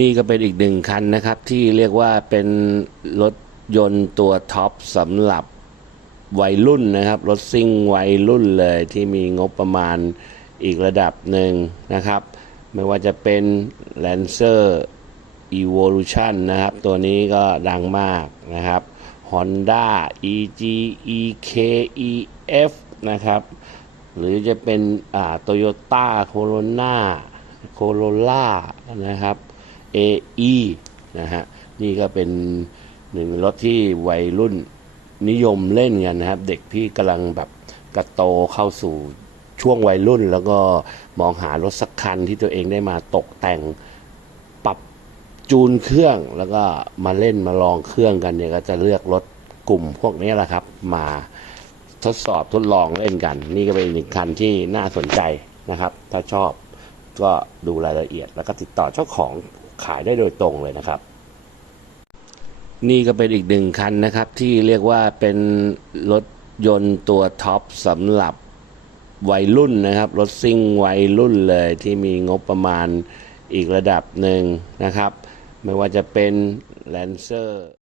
นี่ก็เป็นอีกหนึ่งคันนะครับที่เรียกว่าเป็นรถยนต์ตัวท็อปสำหรับวัยรุ่นนะครับ รถซิ่งวัยรุ่นเลยที่มีงบประมาณอีกระดับหนึ่งนะครับ ไม่ว่าจะเป็น Lancer Evolution นะครับ ตัวนี้ก็ดังมากนะครับ Honda EG EK EF นะครับ หรือจะเป็นอ่า Toyota Corona Corolla นะครับ AE นะฮะนี่ก็เป็นหนึ่งรถที่วัยรุ่นนิยมเล่นกันนะครับเด็กที่กำลังแบบกระโตเข้าสู่ช่วงวัยรุ่น แล้วก็มองหารถสักคันที่ตัวเองได้มาตกแต่งปรับจูนเครื่อง แล้วก็มาเล่นมาลองเครื่องกันเนี่ยก็จะเลือกรถกลุ่มพวกนี้แหละครับมาทดสอบทดลองเล่นกัน นี่ ก็เป็นอีกหนึ่งคันที่น่าสนใจนะครับ ถ้าชอบก็ดูรายละเอียดแล้วก็ติดต่อเจ้าของขายได้โดยตรงเลยนะครับ นี่ก็เป็นอีกหนึ่งคันนะครับที่เรียกว่าเป็นรถยนต์ตัวท็อปสำหรับวัยรุ่นนะครับ รถซิ่งวัยรุ่นเลยที่มีงบประมาณอีกระดับหนึ่งนะครับ ไม่ว่าจะเป็นแลนเซอร์